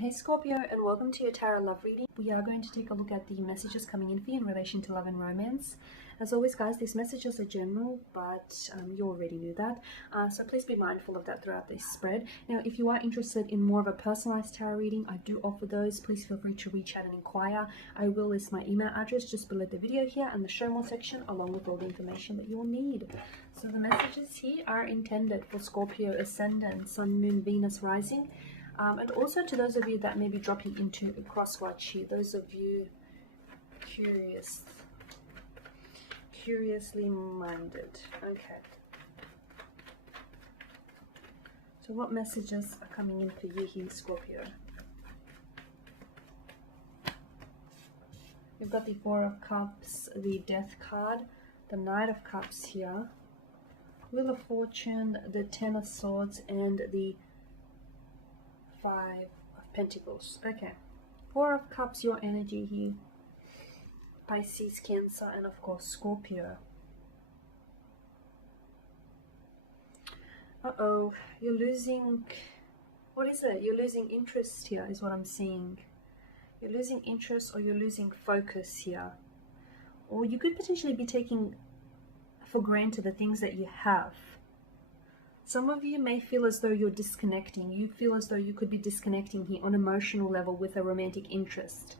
Hey Scorpio, and welcome to your tarot love reading. We are going to take a look at the messages coming in for you in relation to love and romance. As always, guys, these messages are general, but you already knew that. So please be mindful of that throughout this spread. Now, if you are interested in more of a personalized tarot reading, I do offer those. Please feel free to reach out and inquire. I will list my email address just below the video here and the show more section, along with all the information that you will need. So the messages here are intended for Scorpio Ascendant, Sun, Moon, Venus, Rising. And also to those of you that may be dropping into a cross-watch here, those of you curiously minded. Okay. So what messages are coming in for you here, Scorpio? We've got the Four of Cups, the Death card, the Knight of Cups here, Wheel of Fortune, the Ten of Swords, and the Five of Pentacles. Okay. Four of Cups, your energy here. Pisces, Cancer, and of course Scorpio. Uh-oh. You're losing... What is it? You're losing interest here is what I'm seeing. You're losing interest or you're losing focus here. Or you could potentially be taking for granted the things that you have. Some of you may feel as though you're disconnecting. You feel as though you could be disconnecting here on an emotional level with a romantic interest.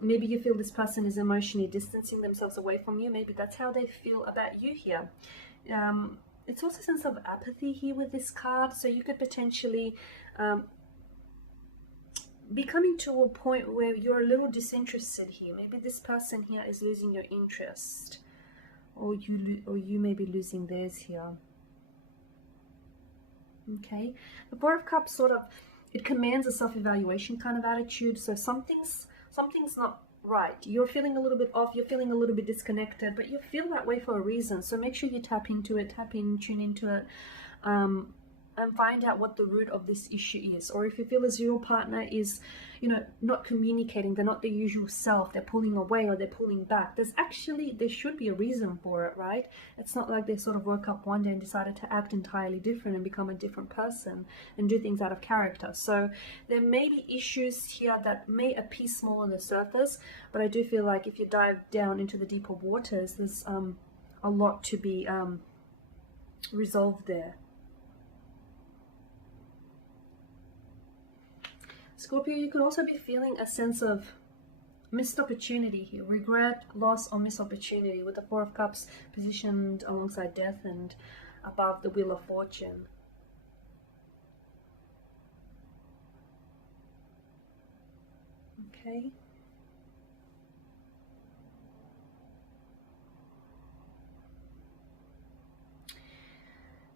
Maybe you feel this person is emotionally distancing themselves away from you. Maybe that's how they feel about you here. It's also a sense of apathy here with this card. So you could potentially be coming to a point where you're a little disinterested here. Maybe this person here is losing your interest. Or you may be losing theirs here. Okay, the Four of Cups sort of, it commands a self-evaluation kind of attitude. So something's not right. You're feeling a little bit off, you're feeling a little bit disconnected, but you feel that way for a reason. So make sure you tap into it, tune into it, and find out what the root of this issue is. Or if you feel as your partner is, not communicating, they're not the usual self, they're pulling away or they're pulling back, there should be a reason for it, right? It's not like they sort of woke up one day and decided to act entirely different and become a different person and do things out of character. So there may be issues here that may appear small on the surface, but I do feel like if you dive down into the deeper waters, there's a lot to be resolved there. Scorpio, you could also be feeling a sense of missed opportunity here. Regret, loss, or missed opportunity with the Four of Cups positioned alongside Death and above the Wheel of Fortune. Okay.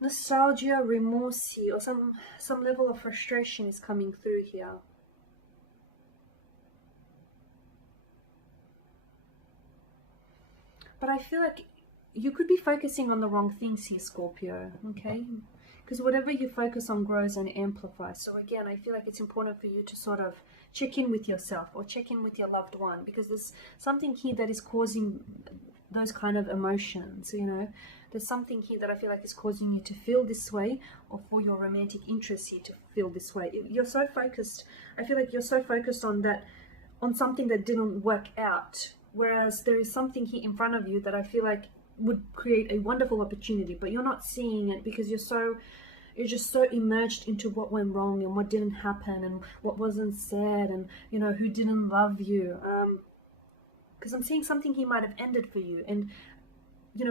Nostalgia, remorse, or some level of frustration is coming through here. But I feel like you could be focusing on the wrong things here, Scorpio, okay? Because whatever you focus on grows and amplifies. So again, I feel like it's important for you to sort of check in with yourself or check in with your loved one, because there's something here that is causing those kind of emotions, There's something here that I feel like is causing you to feel this way, or for your romantic interest here to feel this way. You're so focused, I feel like you're so focused on that, on something that didn't work out. Whereas there is something here in front of you that I feel like would create a wonderful opportunity, but you're not seeing it because you're just so immersed into what went wrong and what didn't happen and what wasn't said and, who didn't love you. Because I'm seeing something here might have ended for you. And,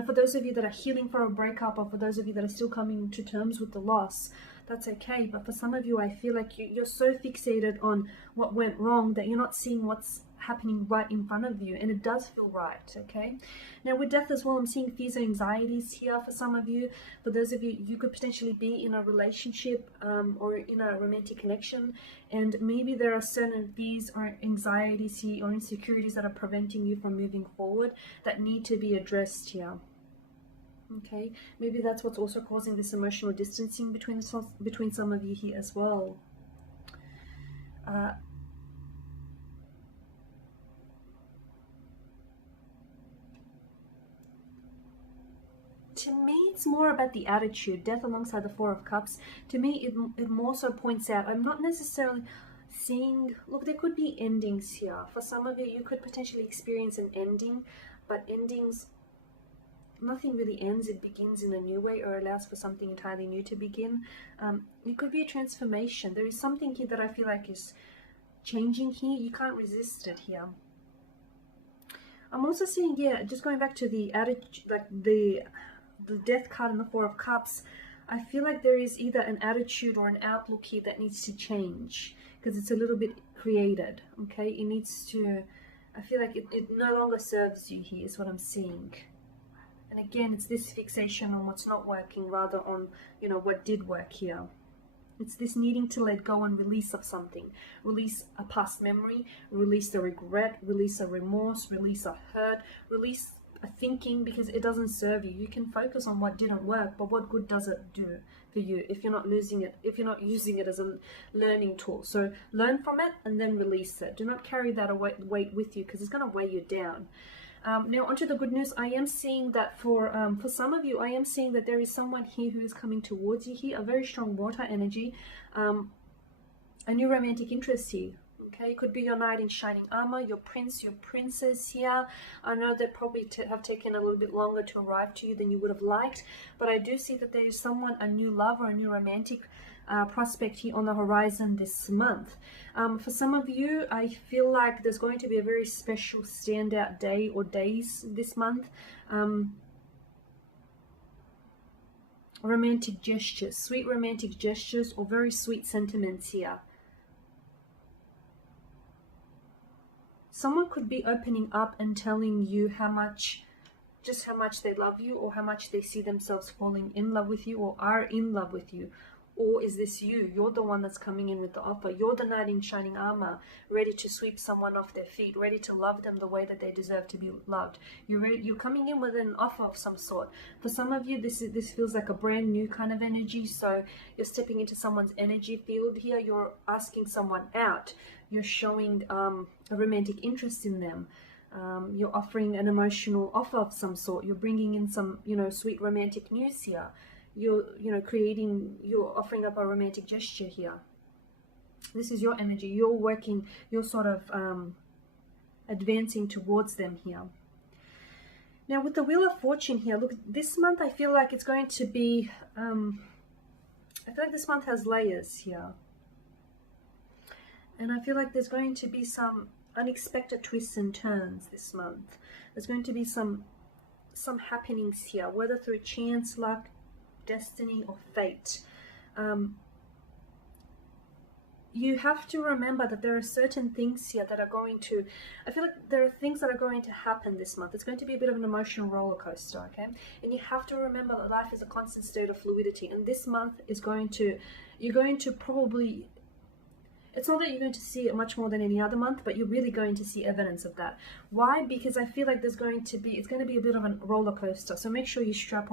for those of you that are healing for a breakup, or for those of you that are still coming to terms with the loss, that's okay. But for some of you, I feel like you're so fixated on what went wrong that you're not seeing what's happening right in front of you, and it does feel right. Okay, now with Death as well, I'm seeing fears and anxieties here for some of you. For those of you, you could potentially be in a relationship or in a romantic connection, and maybe there are certain fears or anxieties here or insecurities that are preventing you from moving forward that need to be addressed here. Okay, maybe that's what's also causing this emotional distancing between some of you here as well. To me, it's more about the attitude. Death alongside the Four of Cups, to me, it more so points out, I'm not necessarily seeing, look, there could be endings here. For some of you, you could potentially experience an ending, but endings, nothing really ends, it begins in a new way or allows for something entirely new to begin. It could be a transformation. There is something here that I feel like is changing here. You can't resist it here. I'm also seeing, yeah, just going back to the attitude, like the Death card and the Four of Cups, I feel like there is either an attitude or an outlook here that needs to change because it's a little bit created, okay? It needs to, I feel like it no longer serves you here is what I'm seeing. And again, it's this fixation on what's not working rather on, you know, what did work here. It's this needing to let go and release of something. Release a past memory, release a regret, release a remorse, release a hurt, release a thinking because it doesn't serve you. You can focus on what didn't work, but what good does it do for you if you're not losing it, if you're not using it as a learning tool? So learn from it and then release it. Do not carry that weight with you because it's going to weigh you down. Now onto the good news. I am seeing that for some of you, I am seeing that there is someone here who is coming towards you here, a very strong water energy, a new romantic interest here. Okay, it could be your knight in shining armor, your prince, your princess here. I know that probably have taken a little bit longer to arrive to you than you would have liked, but I do see that there is someone, a new love or a new romantic prospect here on the horizon this month. For some of you, I feel like there's going to be a very special standout day or days this month. Romantic gestures, sweet romantic gestures or very sweet sentiments here. Someone could be opening up and telling you how much they love you or how much they see themselves falling in love with you or are in love with you. Or is this you? You're the one that's coming in with the offer. You're the knight in shining armor, ready to sweep someone off their feet, ready to love them the way that they deserve to be loved. You're coming in with an offer of some sort. For some of you, this feels like a brand new kind of energy. So you're stepping into someone's energy field here. You're asking someone out. You're showing a romantic interest in them. You're offering an emotional offer of some sort. You're bringing in some, sweet romantic news here. You're offering up a romantic gesture here. This is your energy. You're working, you're sort of advancing towards them here. Now with the Wheel of Fortune here, look, this month I feel like it's going to be, I feel like this month has layers here. And I feel like there's going to be some unexpected twists and turns this month. There's going to be some happenings here, whether through chance, luck, destiny or fate. You have to remember that there are certain things here that are going to, I feel like there are things that are going to happen this month. It's going to be a bit of an emotional roller coaster, okay? And you have to remember that life is a constant state of fluidity, and this month is you're going to probably, it's not that you're going to see it much more than any other month, but you're really going to see evidence of that. Why? Because I feel like it's going to be a bit of a roller coaster. So make sure you strap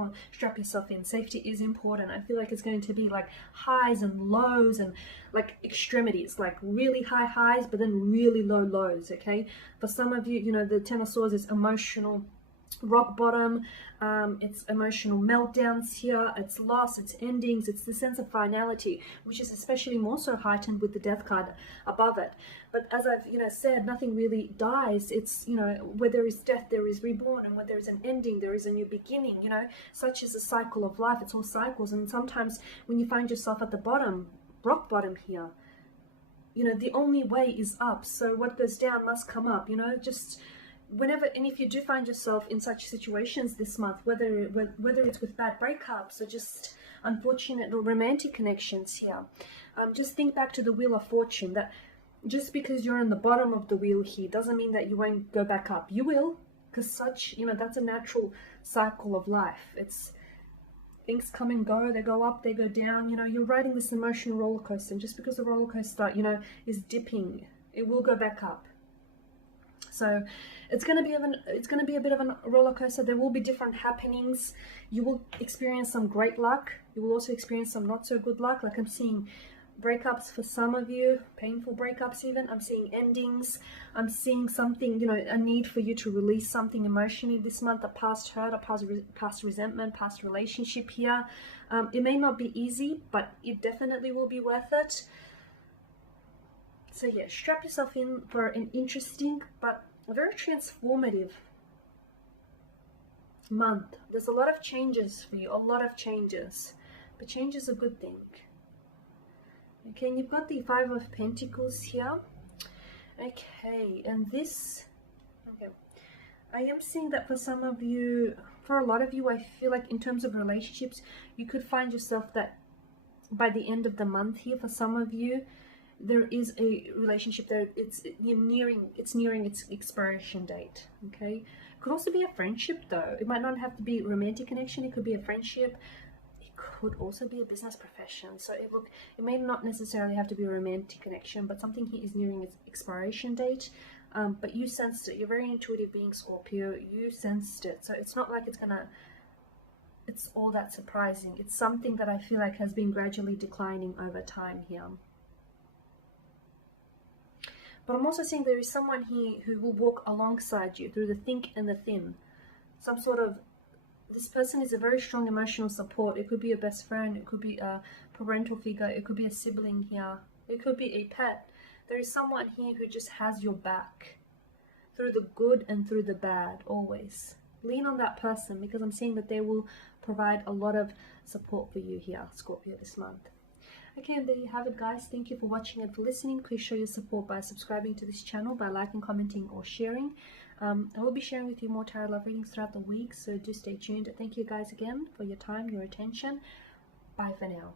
yourself in. Safety is important. I feel like it's going to be like highs and lows and like extremities, like really high highs, but then really low lows, okay? For some of you, the Ten of Swords is emotional rock bottom, it's emotional meltdowns here, it's loss, it's endings, it's the sense of finality, which is especially more so heightened with the Death card above it. But as I've said, nothing really dies. It's where there is death there is reborn, and where there is an ending there is a new beginning. Such is the cycle of life. It's all cycles, and sometimes when you find yourself at the bottom, rock bottom here, the only way is up. So what goes down must come up. Just whenever, and if you do find yourself in such situations this month, whether it's with bad breakups or just unfortunate or romantic connections here, just think back to the Wheel of Fortune, that just because you're in the bottom of the wheel here doesn't mean that you won't go back up. You will, because that's a natural cycle of life. It's things come and go, they go up, they go down. You're riding this emotional roller coaster, and just because the roller coaster is dipping, it will go back up. So it's going to be a bit of a roller coaster. There will be different happenings. You will experience some great luck. You will also experience some not so good luck. Like I'm seeing breakups for some of you, painful breakups even. I'm seeing endings. I'm seeing something, a need for you to release something emotionally this month, a past hurt, a past resentment, past relationship here. It may not be easy, but it definitely will be worth it. So yeah, strap yourself in for an interesting but very transformative month. There's a lot of changes for you, a lot of changes, but change is a good thing. Okay, and you've got the Five of Pentacles here. Okay, and this, okay, I am seeing that for some of you, for a lot of you, I feel like in terms of relationships, you could find yourself that by the end of the month here, for some of you, there is a relationship that it's nearing its expiration date. Okay, could also be a friendship though. It might not have to be a romantic connection. It could be a friendship. It could also be a business profession. So it may not necessarily have to be a romantic connection, but something here is nearing its expiration date. But you sensed it. You're very intuitive being, Scorpio. You sensed it. So it's not like it's all that surprising. It's something that I feel like has been gradually declining over time here. But I'm also seeing there is someone here who will walk alongside you through the thick and the thin. This person is a very strong emotional support. It could be a best friend, it could be a parental figure, it could be a sibling here, it could be a pet. There is someone here who just has your back through the good and through the bad, always. Lean on that person, because I'm seeing that they will provide a lot of support for you here, Scorpio, this month. Okay, and there you have it, guys. Thank you for watching and for listening. Please show your support by subscribing to this channel, by liking, commenting, or sharing. I will be sharing with you more tarot love readings throughout the week, so do stay tuned. Thank you guys again for your time, your attention. Bye for now.